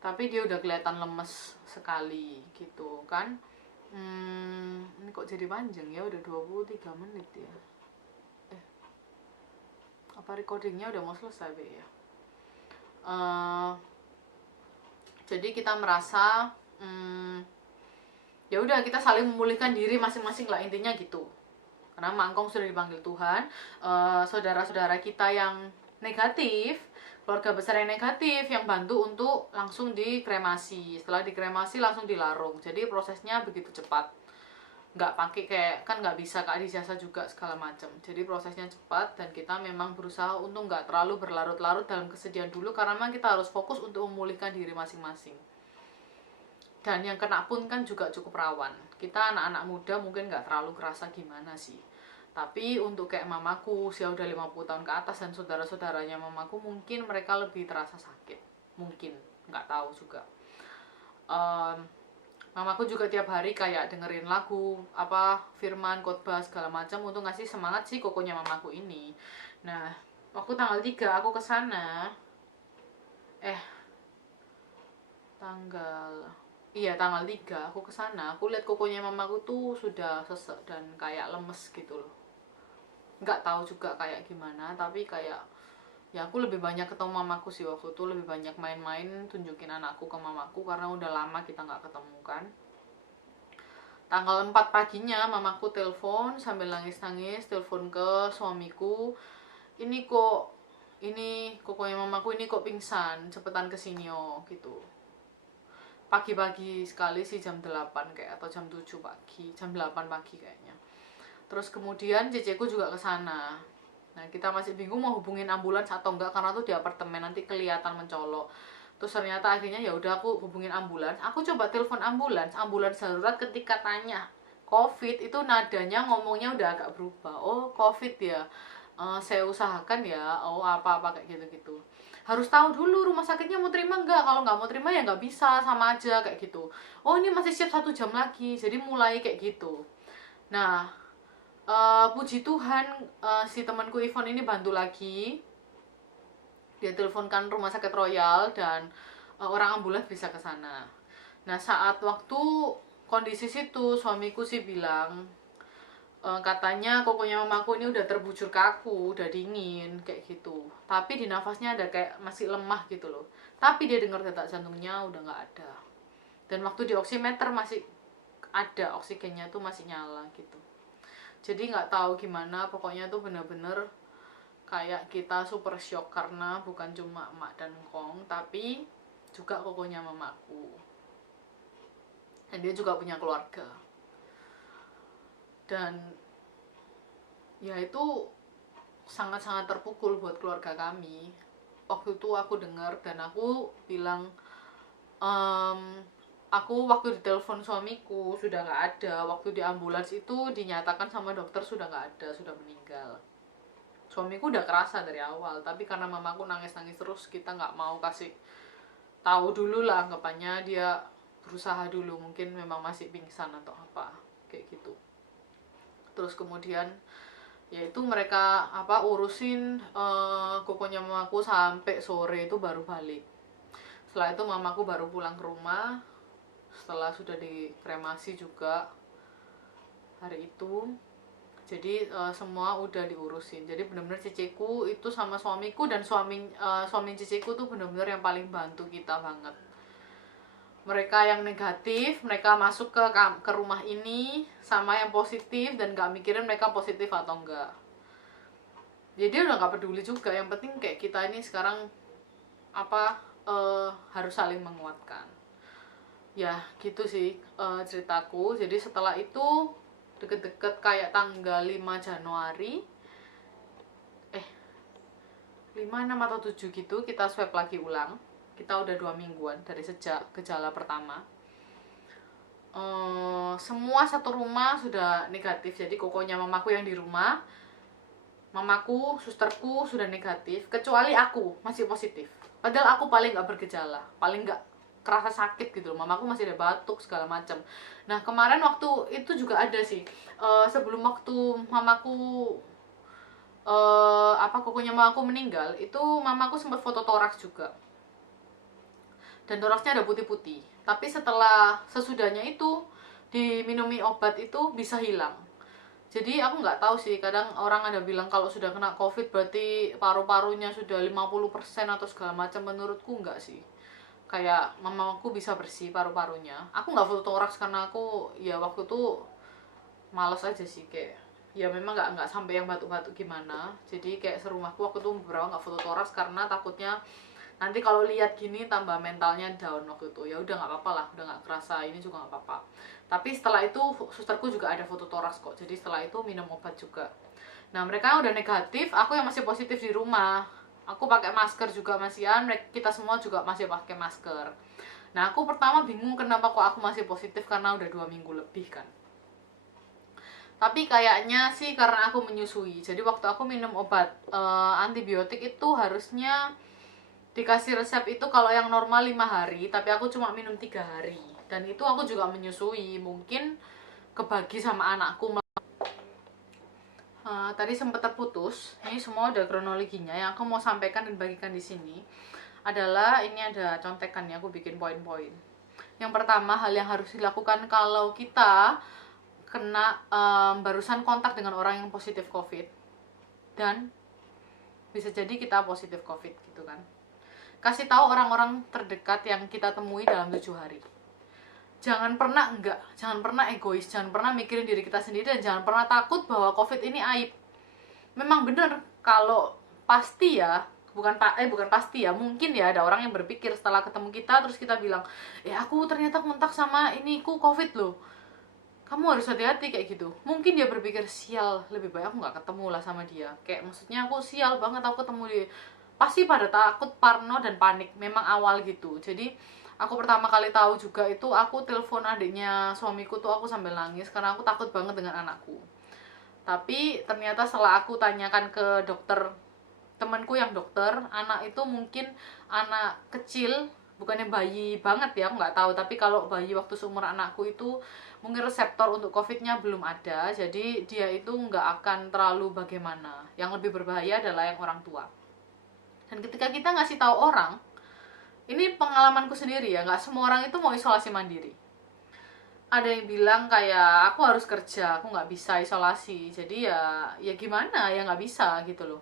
tapi dia udah kelihatan lemes sekali gitu kan. Ini kok jadi panjang ya, udah 23 menit ya. Apa recordingnya udah mau selesai Be ya? Jadi kita merasa ya udah, kita saling memulihkan diri masing-masing lah, intinya gitu. Karena Mangkong sudah dipanggil Tuhan, saudara-saudara kita yang negatif, keluarga besar yang negatif, yang bantu untuk langsung dikremasi. Setelah dikremasi langsung dilarung. Jadi prosesnya begitu cepat. Nggak pakai kayak, kan nggak bisa Kak di jasa juga segala macam. Jadi prosesnya cepat, dan kita memang berusaha untuk nggak terlalu berlarut-larut dalam kesedihan dulu, karena memang kita harus fokus untuk memulihkan diri masing-masing. Dan yang kena pun kan juga cukup rawan. Kita anak-anak muda mungkin nggak terlalu kerasa gimana sih. Tapi untuk kayak mamaku usia udah 50 tahun ke atas dan saudara-saudaranya mamaku, mungkin mereka lebih terasa sakit. Mungkin. nggak tahu juga. Mamaku juga tiap hari kayak dengerin lagu apa firman khotbah segala macam untuk ngasih semangat sih kokonya mamaku ini. Nah waktu tanggal 3 aku kesana, tanggal tanggal 3 aku kesana, aku lihat kokonya mamaku tuh sudah sesek dan kayak lemes gitu loh. Nggak tahu juga kayak gimana, tapi kayak ya aku lebih banyak ketemu mamaku sih waktu itu, lebih banyak main-main tunjukin anakku ke mamaku karena udah lama kita nggak ketemu kan. Tanggal 4 paginya mamaku telepon sambil nangis-nangis, telepon ke suamiku, ini kokonya mamaku ini kok pingsan, cepetan kesini gitu. Pagi-pagi sekali sih, jam 8 kayak, atau jam 7 pagi, jam 8 pagi kayaknya. Terus kemudian ceceku juga kesana. Nah kita masih bingung mau hubungin ambulans atau enggak karena tuh di apartemen nanti kelihatan mencolok. Terus ternyata akhirnya ya udah aku hubungin ambulans. Aku coba telepon ambulans darurat, ketika tanya COVID itu nadanya ngomongnya udah agak berubah. Oh COVID ya, saya usahakan ya. Oh apa-apa kayak gitu-gitu. Harus tahu dulu rumah sakitnya mau terima nggak. Kalau nggak mau terima ya nggak bisa, sama aja kayak gitu. Oh ini masih siap 1 jam lagi. Jadi mulai kayak gitu. Nah puji Tuhan si temanku Ivon ini bantu lagi. Dia teleponkan rumah sakit Royal dan orang ambulans bisa ke sana. Nah saat waktu kondisi situ suamiku sih bilang katanya kokonya mamaku ini udah terbujur kaku, udah dingin kayak gitu. Tapi di nafasnya ada kayak masih lemah gitu loh. Tapi dia dengar detak jantungnya udah nggak ada. Dan waktu di oximeter masih ada, oksigennya tuh masih nyala gitu. Jadi nggak tahu gimana, pokoknya tuh bener-bener kayak kita super shock karena bukan cuma emak dan kong, tapi juga kokonya mamaku. Dan dia juga punya keluarga. Dan ya itu sangat-sangat terpukul buat keluarga kami. Waktu itu aku dengar dan aku bilang, aku waktu ditelepon suamiku sudah nggak ada, waktu di ambulans itu dinyatakan sama dokter sudah nggak ada, sudah meninggal. Suamiku udah kerasa dari awal, tapi karena mamaku nangis-nangis terus, kita nggak mau kasih tahu dulu lah, anggapannya dia berusaha dulu, mungkin memang masih pingsan atau apa kayak gitu. Terus kemudian yaitu mereka urusin kokonya mamaku sampai sore itu baru balik. Setelah itu mamaku baru pulang ke rumah setelah sudah dikremasi juga hari itu. Jadi semua udah diurusin. Jadi benar-benar ceceku itu sama suamiku dan suami ceceku tuh benar-benar yang paling bantu kita banget. Mereka yang negatif, mereka masuk ke rumah ini, sama yang positif dan gak mikirin mereka positif atau enggak. Jadi udah gak peduli juga. Yang penting kayak kita ini sekarang harus saling menguatkan. Ya gitu sih ceritaku. Jadi setelah itu deket-deket kayak tanggal 5 Januari 5, 6 atau 7 gitu kita swab lagi ulang. Kita udah 2 mingguan dari sejak gejala pertama. Semua satu rumah sudah negatif. Jadi kokonya mamaku yang di rumah, mamaku, susterku sudah negatif, kecuali aku masih positif. Padahal aku paling gak bergejala, paling gak kerasa sakit gitu loh. Mamaku masih ada batuk segala macam. Nah kemarin waktu itu juga ada sih, sebelum waktu mamaku kokonya mamaku meninggal, itu mamaku sempat foto toraks juga. Dan toraksnya ada putih-putih. Tapi sesudahnya itu diminumi obat itu bisa hilang. Jadi aku nggak tahu sih, kadang orang ada bilang kalau sudah kena COVID berarti paru-parunya sudah 50% atau segala macam. Menurutku nggak sih. Kayak mamaku bisa bersih paru-parunya. Aku nggak foto toraks karena aku ya waktu itu males aja sih, kayak ya memang nggak sampai yang batuk-batuk gimana. Jadi kayak serumahku waktu itu beberapa nggak foto toraks karena takutnya nanti kalau lihat gini tambah mentalnya down waktu itu. Ya udah nggak apa-apa lah, udah nggak kerasa ini juga nggak apa-apa. Tapi setelah itu susterku juga ada foto toraks kok. Jadi setelah itu minum obat juga. Nah mereka udah negatif, aku yang masih positif di rumah. Aku pakai masker juga masihan, kita semua juga masih pakai masker. Nah aku pertama bingung kenapa kok aku masih positif karena udah 2 minggu lebih kan. Tapi kayaknya sih karena aku menyusui. Jadi waktu aku minum obat antibiotik itu harusnya Dikasih resep itu kalau yang normal 5 hari, tapi aku cuma minum 3 hari. Dan itu aku juga menyusui, mungkin kebagi sama anakku. Tadi sempat terputus. Ini semua udah kronologinya. Yang aku mau sampaikan dan bagikan di sini adalah ini ada contekannya, aku bikin poin-poin. Yang pertama, hal yang harus dilakukan kalau kita kena barusan kontak dengan orang yang positif COVID dan bisa jadi kita positif COVID gitu kan. Kasih tahu orang-orang terdekat yang kita temui dalam 7 hari. Jangan pernah egois, jangan pernah mikirin diri kita sendiri, dan jangan pernah takut bahwa COVID ini aib. Memang bener kalau pasti ya, bukan pasti ya, mungkin ya ada orang yang berpikir setelah ketemu kita terus kita bilang, aku ternyata kontak sama ini ku COVID loh. Kamu harus hati-hati kayak gitu. Mungkin dia berpikir, sial, lebih baik aku nggak ketemu lah sama dia. Kayak maksudnya aku sial banget aku ketemu dia. Pasti pada takut, parno, dan panik. Memang awal gitu. Jadi aku pertama kali tahu juga itu aku telepon adiknya suamiku tuh, aku sambil nangis karena aku takut banget dengan anakku. Tapi ternyata setelah aku tanyakan ke dokter, temanku yang dokter anak, itu mungkin anak kecil, bukannya bayi banget ya, aku nggak tahu, tapi kalau bayi waktu seumur anakku itu mungkin reseptor untuk COVID-nya belum ada, jadi dia itu nggak akan terlalu bagaimana. Yang lebih berbahaya adalah yang orang tua. Dan ketika kita ngasih tahu orang, ini pengalamanku sendiri ya, nggak semua orang itu mau isolasi mandiri. Ada yang bilang kayak aku harus kerja, aku nggak bisa isolasi, jadi ya gimana ya, nggak bisa gitu loh.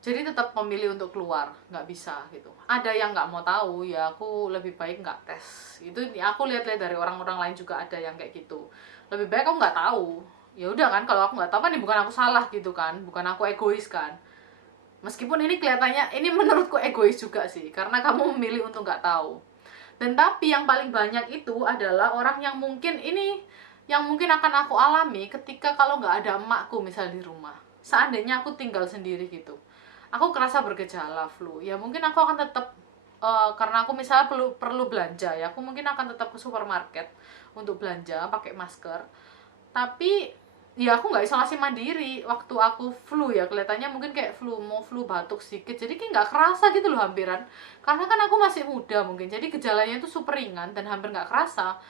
Jadi tetap memilih untuk keluar, nggak bisa gitu. Ada yang nggak mau tahu, ya aku lebih baik nggak tes. Itu aku lihat-lihat dari orang-orang lain juga ada yang kayak gitu. Lebih baik aku nggak tahu. Ya udah kan, kalau aku nggak tahu kan ini bukan aku salah gitu kan, bukan aku egois kan. Meskipun ini kelihatannya, ini menurutku egois juga sih, karena kamu memilih untuk nggak tahu. Dan tapi yang paling banyak itu adalah orang yang mungkin akan aku alami ketika kalau nggak ada emakku misal di rumah. Seandainya aku tinggal sendiri gitu, aku kerasa bergejala flu, ya mungkin aku akan tetap karena aku misalnya perlu belanja ya, aku mungkin akan tetap ke supermarket untuk belanja pakai masker. Tapi ya aku nggak isolasi mandiri waktu aku flu, ya kelihatannya mungkin kayak flu batuk sedikit, jadi kayak nggak kerasa gitu loh hampiran, karena kan aku masih muda mungkin, jadi gejalanya itu super ringan dan hampir nggak kerasa.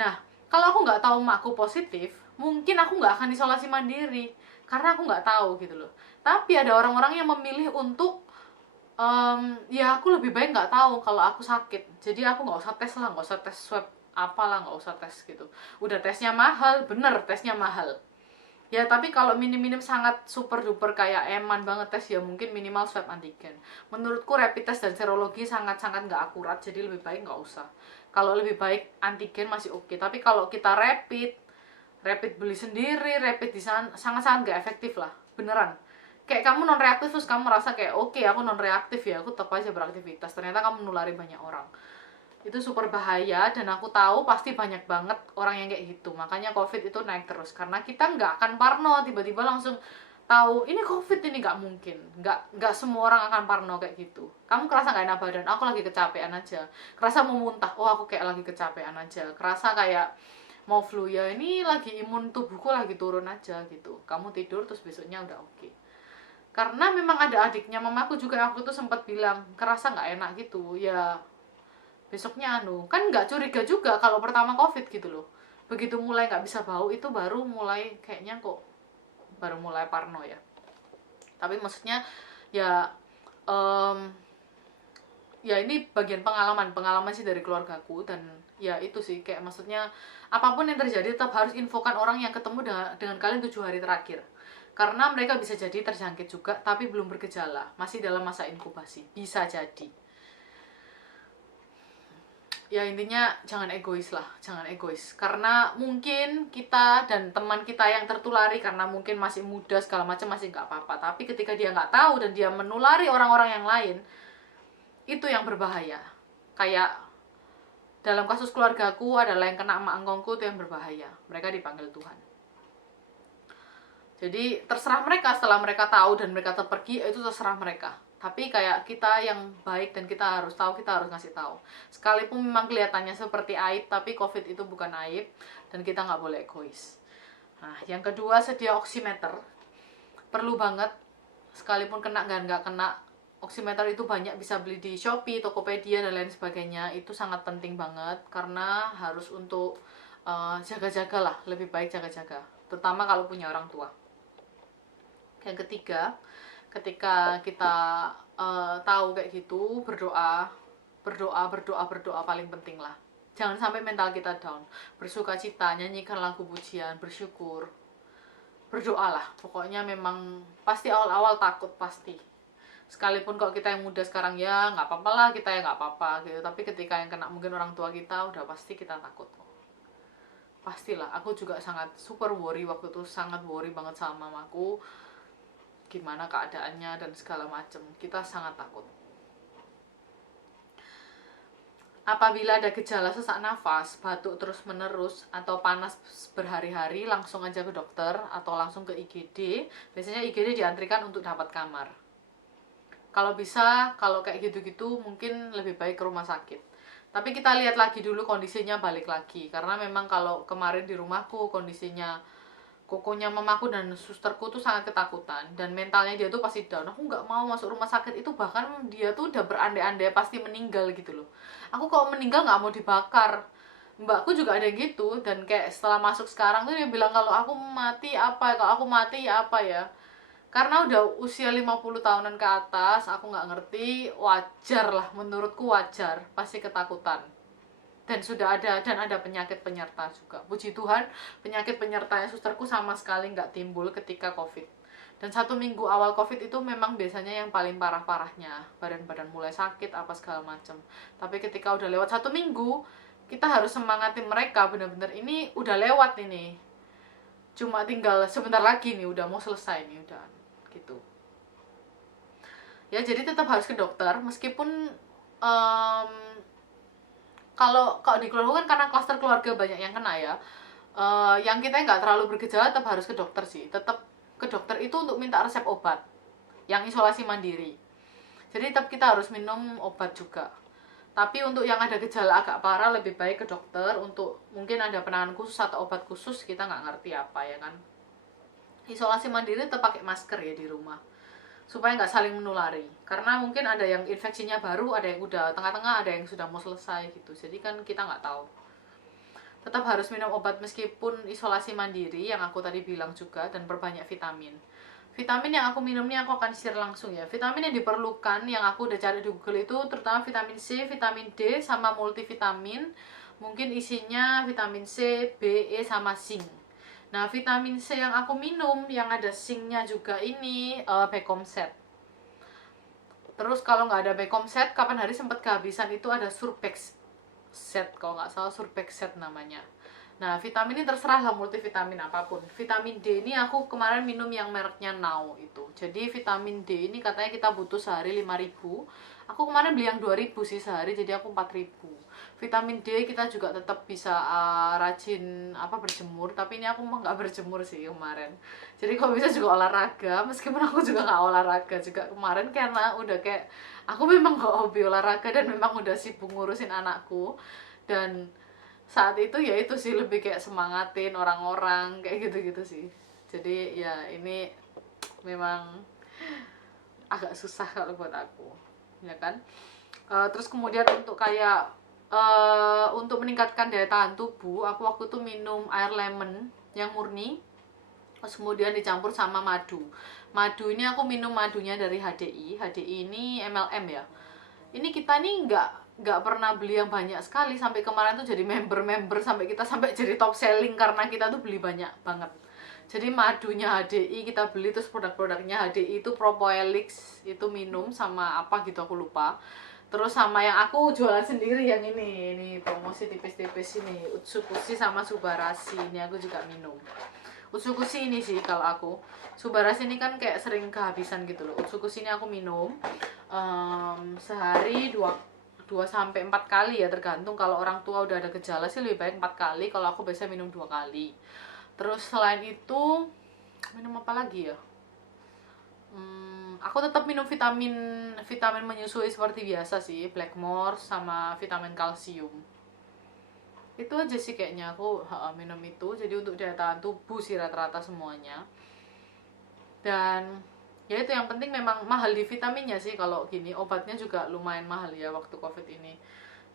Nah, kalau aku nggak tahu makku positif, mungkin aku nggak akan isolasi mandiri karena aku nggak tahu gitu loh. Tapi ada orang-orang yang memilih untuk ya aku lebih baik nggak tahu kalau aku sakit, jadi aku nggak usah tes lah, nggak usah tes swab apalah, nggak usah tes gitu. Udah tesnya mahal, bener tesnya mahal. Ya tapi kalau minim-minim sangat super duper kayak eman banget tes, ya mungkin minimal swab antigen. Menurutku rapid test dan serologi sangat-sangat nggak akurat, jadi lebih baik nggak usah. Kalau lebih baik antigen masih oke, tapi kalau kita rapid beli sendiri, rapid di sana sangat-sangat nggak efektif lah, beneran. Kayak kamu non reaktif terus kamu merasa kayak oke, aku non reaktif ya, aku tetap aja beraktivitas, ternyata kamu menulari banyak orang. Itu super bahaya, dan aku tahu pasti banyak banget orang yang kayak gitu. Makanya COVID itu naik terus, karena kita nggak akan parno tiba-tiba langsung tahu ini COVID, ini nggak mungkin. Nggak semua orang akan parno kayak gitu. Kamu kerasa nggak enak badan, aku lagi kecapean aja, kerasa mau muntah, oh aku kayak lagi kecapean aja, kerasa kayak mau flu, ya ini lagi imun tubuhku lagi turun aja gitu. Kamu tidur terus besoknya udah oke. Karena memang ada adiknya mamaku juga yang waktu itu sempat bilang kerasa nggak enak gitu ya, besoknya kan nggak curiga juga kalau pertama COVID gitu loh. Begitu mulai nggak bisa bau itu baru mulai kayaknya kok, baru mulai parno ya. Tapi maksudnya ya ya ini bagian pengalaman sih dari keluargaku, dan ya itu sih kayak maksudnya apapun yang terjadi tetap harus infokan orang yang ketemu dengan kalian 7 hari terakhir, karena mereka bisa jadi terjangkit juga tapi belum bergejala, masih dalam masa inkubasi, bisa jadi. Ya intinya jangan egois lah, jangan egois, karena mungkin kita dan teman kita yang tertulari karena mungkin masih muda segala macam masih nggak apa-apa, tapi ketika dia nggak tahu dan dia menulari orang-orang yang lain, itu yang berbahaya. Kayak dalam kasus keluargaku adalah yang kena emak engkongku, itu yang berbahaya, mereka dipanggil Tuhan. Jadi terserah mereka, setelah mereka tahu dan mereka pergi, itu terserah mereka. Tapi kayak kita yang baik dan kita harus tahu, kita harus ngasih tahu. Sekalipun memang kelihatannya seperti aib, tapi COVID itu bukan aib dan kita nggak boleh egois. Nah, yang kedua, sedia oximeter. Perlu banget, sekalipun kena dan nggak kena, oximeter itu banyak bisa beli di Shopee, Tokopedia dan lain sebagainya, itu sangat penting banget karena harus untuk jaga-jaga lah, lebih baik jaga-jaga, terutama kalau punya orang tua. Yang ketiga, ketika kita tahu kayak gitu, berdoa, berdoa, berdoa, berdoa paling penting lah. Jangan sampai mental kita down. Bersuka cita, nyanyikan lagu pujian, bersyukur, berdoalah. Pokoknya memang pasti awal-awal takut pasti. Sekalipun kalau kita yang muda sekarang ya nggak apa-apa lah, kita ya nggak apa-apa gitu. Tapi ketika yang kena mungkin orang tua kita, udah pasti kita takut. Pastilah, aku juga sangat super worry waktu itu, sangat worry banget sama mamaku, gimana keadaannya dan segala macem. Kita sangat takut. Apabila ada gejala sesak nafas, batuk terus-menerus, atau panas berhari-hari, langsung aja ke dokter atau langsung ke IGD. Biasanya IGD diantrikan untuk dapat kamar. Kalau bisa, kalau kayak gitu-gitu mungkin lebih baik ke rumah sakit. Tapi kita lihat lagi dulu kondisinya, balik lagi. Karena memang kalau kemarin di rumahku kondisinya kokonya mamaku dan susterku tuh sangat ketakutan dan mentalnya dia tuh pasti down. Aku nggak mau masuk rumah sakit itu, bahkan dia tuh udah berandai-andai pasti meninggal gitu loh. Aku kalau meninggal nggak mau dibakar. Mbakku juga ada gitu, dan kayak setelah masuk sekarang tuh dia bilang kalau aku mati apa, kalau aku mati ya apa ya. Karena udah usia 50 tahunan ke atas, aku nggak ngerti, wajar lah, menurutku wajar, pasti ketakutan. Dan sudah ada, dan ada penyakit penyerta juga. Puji Tuhan, penyakit penyertanya susterku sama sekali nggak timbul ketika COVID. Dan 1 minggu awal COVID itu memang biasanya yang paling parah-parahnya. Badan-badan mulai sakit, apa segala macam. Tapi ketika udah lewat 1 minggu, kita harus semangatin mereka, bener-bener ini udah lewat ini. Cuma tinggal sebentar lagi nih, udah mau selesai nih, udah gitu. Ya, jadi tetap harus ke dokter, meskipun kalau di keluarga kan karena klaster keluarga banyak yang kena ya. Yang kita nggak terlalu bergejala tetap harus ke dokter sih. Tetap ke dokter itu untuk minta resep obat yang isolasi mandiri. Jadi tetap kita harus minum obat juga. Tapi untuk yang ada gejala agak parah lebih baik ke dokter, untuk mungkin ada penanganan khusus atau obat khusus, kita nggak ngerti apa ya kan. Isolasi mandiri tetap pakai masker ya di rumah, supaya nggak saling menulari. Karena mungkin ada yang infeksinya baru, ada yang udah tengah-tengah, ada yang sudah mau selesai gitu. Jadi kan kita nggak tahu. Tetap harus minum obat meskipun isolasi mandiri yang aku tadi bilang juga, dan perbanyak vitamin. Vitamin yang aku minum ini aku akan share langsung ya. Vitamin yang diperlukan yang aku udah cari di Google itu terutama vitamin C, vitamin D, sama multivitamin. Mungkin isinya vitamin C, B, E, sama zinc. Nah, vitamin C yang aku minum yang ada zincnya juga ini Becomset. Terus kalau nggak ada Becomset, kapan hari sempat kehabisan itu ada Surbex set, kalau nggak salah Surbex set namanya. Nah, vitamin ini terserah lah, multivitamin apapun. Vitamin D ini aku kemarin minum yang mereknya Now itu. Jadi vitamin D ini katanya kita butuh sehari 5.000. Aku kemarin beli yang 2.000 sih sehari, jadi aku 4.000. Vitamin D kita juga tetap bisa rajin berjemur, tapi ini aku mah nggak berjemur sih kemarin. Jadi kalau bisa juga olahraga, meskipun aku juga nggak olahraga juga kemarin karena udah kayak aku memang nggak hobi olahraga dan memang udah sibuk ngurusin anakku. Dan saat itu ya itu sih lebih kayak semangatin orang-orang kayak gitu-gitu sih. Jadi ya ini memang agak susah kalau buat aku, ya kan. Terus kemudian untuk kayak untuk meningkatkan daya tahan tubuh, aku waktu itu minum air lemon yang murni, terus kemudian dicampur sama madu. Madu ini aku minum madunya dari HDI. HDI ini MLM ya. Ini kita nih nggak pernah beli yang banyak sekali, sampai kemarin tuh jadi member sampai kita sampai jadi top selling karena kita tuh beli banyak banget. Jadi madunya HDI kita beli, terus produk-produknya HDI itu Propoelix itu minum sama apa gitu aku lupa. Terus sama yang aku jualan sendiri yang ini promosi tipis-tipis ini, Utsukushi sama Subarashi ini aku juga minum. Utsukushi ini sih kalau aku, Subarashi ini kan kayak sering kehabisan gitu loh. Utsukushi ini aku minum sehari 2 sampai 4 kali ya, tergantung. Kalau orang tua udah ada gejala sih lebih baik 4 kali, kalau aku biasa minum 2 kali. Terus selain itu minum apa lagi ya? Aku tetap minum vitamin menyusui seperti biasa sih, Blackmore sama vitamin kalsium. Itu aja sih kayaknya aku minum itu. Jadi untuk daya tahan tubuh sih rata-rata semuanya. Dan Ya itu yang penting memang mahal di vitaminnya sih kalau gini, obatnya juga lumayan mahal ya waktu COVID ini.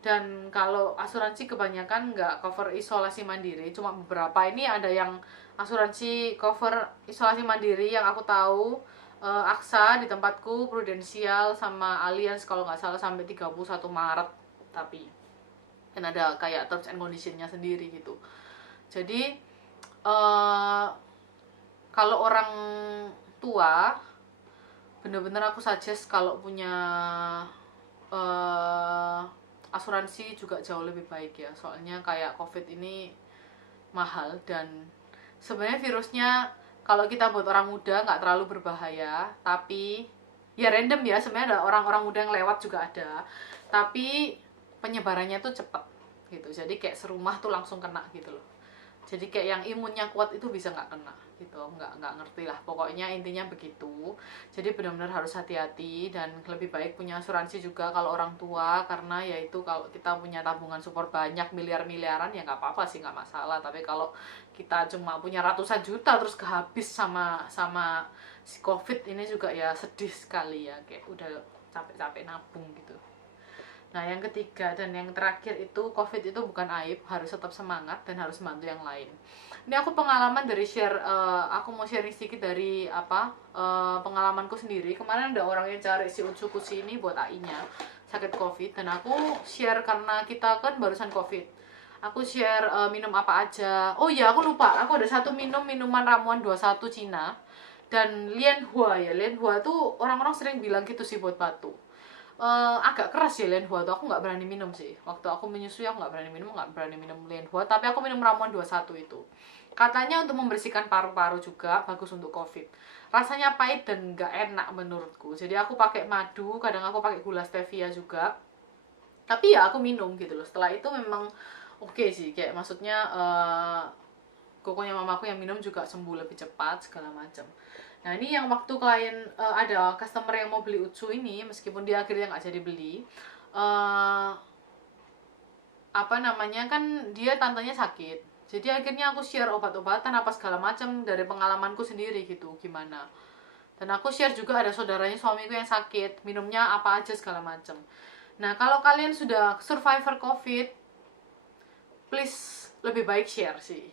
Dan kalau asuransi kebanyakan nggak cover isolasi mandiri, cuma beberapa ini ada yang asuransi cover isolasi mandiri yang aku tahu, Aksa di tempatku, Prudential sama Allianz kalau nggak salah sampai 31 Maret. Tapi kan ada kayak terms and conditionnya sendiri gitu. Jadi kalau orang tua bener-bener aku suggest kalau punya uh, asuransi juga jauh lebih baik ya, soalnya kayak COVID ini mahal. Dan sebenarnya virusnya kalau kita buat orang muda nggak terlalu berbahaya, tapi ya random ya, sebenarnya ada orang-orang muda yang lewat juga ada, tapi penyebarannya tuh cepet gitu, jadi kayak serumah tuh langsung kena gitu loh. Jadi kayak yang imunnya kuat itu bisa nggak kena gitu, nggak ngerti lah, pokoknya intinya begitu. Jadi benar-benar harus hati-hati dan lebih baik punya asuransi juga kalau orang tua, karena ya itu kalau kita punya tabungan support banyak miliar-miliaran ya nggak apa-apa sih, nggak masalah. Tapi kalau kita cuma punya ratusan juta terus kehabis sama sama si covid ini juga ya sedih sekali ya, kayak udah capek-capek nabung gitu. Nah, yang ketiga dan yang terakhir itu, COVID itu bukan aib, harus tetap semangat dan harus bantu yang lain. Ini aku pengalaman dari share, aku mau sharing sedikit dari pengalamanku sendiri. Kemarin ada orang yang cari si Utsuku ini buat AI-nya, sakit COVID, dan aku share karena kita kan barusan COVID. Aku share minum apa aja. Oh iya, aku lupa. Aku ada satu minuman ramuan 21 Cina dan Lianhua ya. Lianhua tuh orang-orang sering bilang gitu sih buat batuk. Agak keras ya Lianhua tuh, aku nggak berani minum sih. Waktu aku menyusui aku nggak berani minum Lianhua, tapi aku minum ramuan 21 itu. Katanya untuk membersihkan paru-paru juga, bagus untuk COVID. Rasanya pahit dan nggak enak menurutku. Jadi aku pakai madu, kadang aku pakai gula stevia juga. Tapi ya aku minum gitu loh. Setelah itu memang oke sih, kayak maksudnya kokonya mamaku yang minum juga sembuh lebih cepat segala macam. Nah ini yang waktu klien, ada customer yang mau beli Utsu ini, meskipun dia akhirnya nggak jadi beli, uh, apa namanya, kan dia tantenya sakit. Jadi akhirnya aku share obat-obatan apa segala macam dari pengalamanku sendiri gitu gimana. Dan aku share juga ada saudaranya suamiku yang sakit, minumnya apa aja segala macam. Nah kalau kalian sudah survivor COVID, please lebih baik share sih.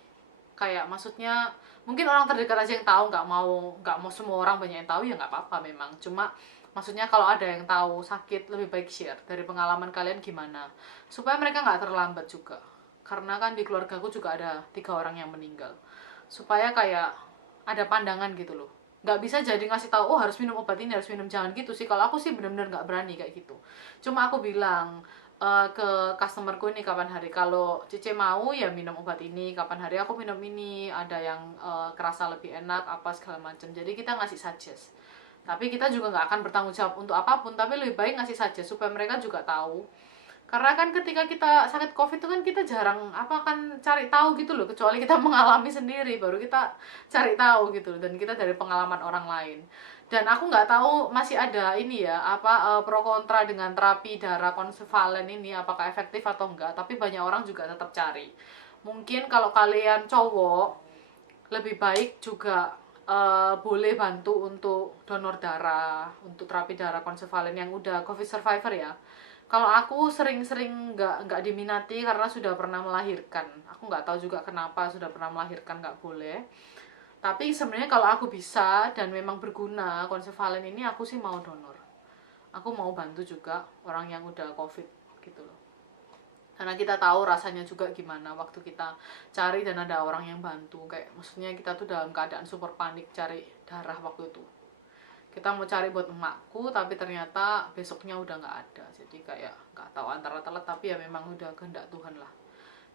Kayak maksudnya mungkin orang terdekat aja yang tahu, nggak mau semua orang banyak yang tahu ya nggak apa-apa memang. Cuma maksudnya kalau ada yang tahu sakit, lebih baik share dari pengalaman kalian gimana, supaya mereka nggak terlambat juga. Karena kan di keluargaku juga ada 3 orang yang meninggal, supaya kayak ada pandangan gitu loh. Nggak bisa jadi ngasih tahu, oh harus minum obat ini, harus minum, jangan gitu sih. Kalau aku sih benar-benar nggak berani kayak gitu. Cuma aku bilang ke customerku ini kapan hari, kalau Cice mau ya minum obat ini, kapan hari aku minum ini, ada yang kerasa lebih enak apa segala macam. Jadi kita ngasih suggest, tapi kita juga nggak akan bertanggung jawab untuk apapun, tapi lebih baik ngasih suggest supaya mereka juga tahu. Karena kan ketika kita sakit covid itu kan kita jarang apa kan cari tahu gitu loh, kecuali kita mengalami sendiri baru kita cari tahu gitu loh, dan kita dari pengalaman orang lain. Dan aku nggak tahu masih ada ini ya apa, pro kontra dengan terapi darah konsevalen ini, apakah efektif atau enggak, tapi banyak orang juga tetap cari. Mungkin kalau kalian cowok lebih baik juga boleh bantu untuk donor darah, untuk terapi darah konsevalen yang udah covid survivor ya. Kalau aku sering-sering nggak diminati karena sudah pernah melahirkan. Aku nggak tahu juga kenapa, sudah pernah melahirkan nggak boleh. Tapi sebenarnya kalau aku bisa dan memang berguna konsevalen ini, aku sih mau donor. Aku mau bantu juga orang yang udah covid gitu loh. Karena kita tahu rasanya juga gimana waktu kita cari dan ada orang yang bantu. Kayak maksudnya kita tuh dalam keadaan super panik cari darah waktu itu. Kita mau cari buat emakku tapi ternyata besoknya udah nggak ada. Jadi kayak nggak tahu antara telat, tapi ya memang udah kehendak Tuhan lah,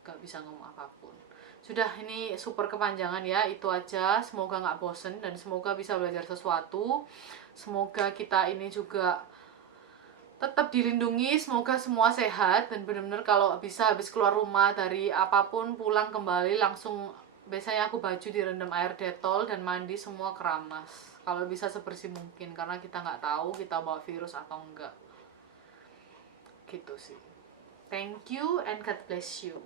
nggak bisa ngomong apapun. Sudah, ini super kepanjangan ya, itu aja. Semoga nggak bosen dan semoga bisa belajar sesuatu. Semoga kita ini juga tetap dilindungi, semoga semua sehat dan benar-benar kalau bisa habis keluar rumah dari apapun pulang kembali langsung, biasanya aku baju direndam air detol dan mandi semua keramas. Kalau bisa sebersih mungkin, karena kita nggak tahu kita bawa virus atau enggak. Gitu sih. Thank you and God bless you.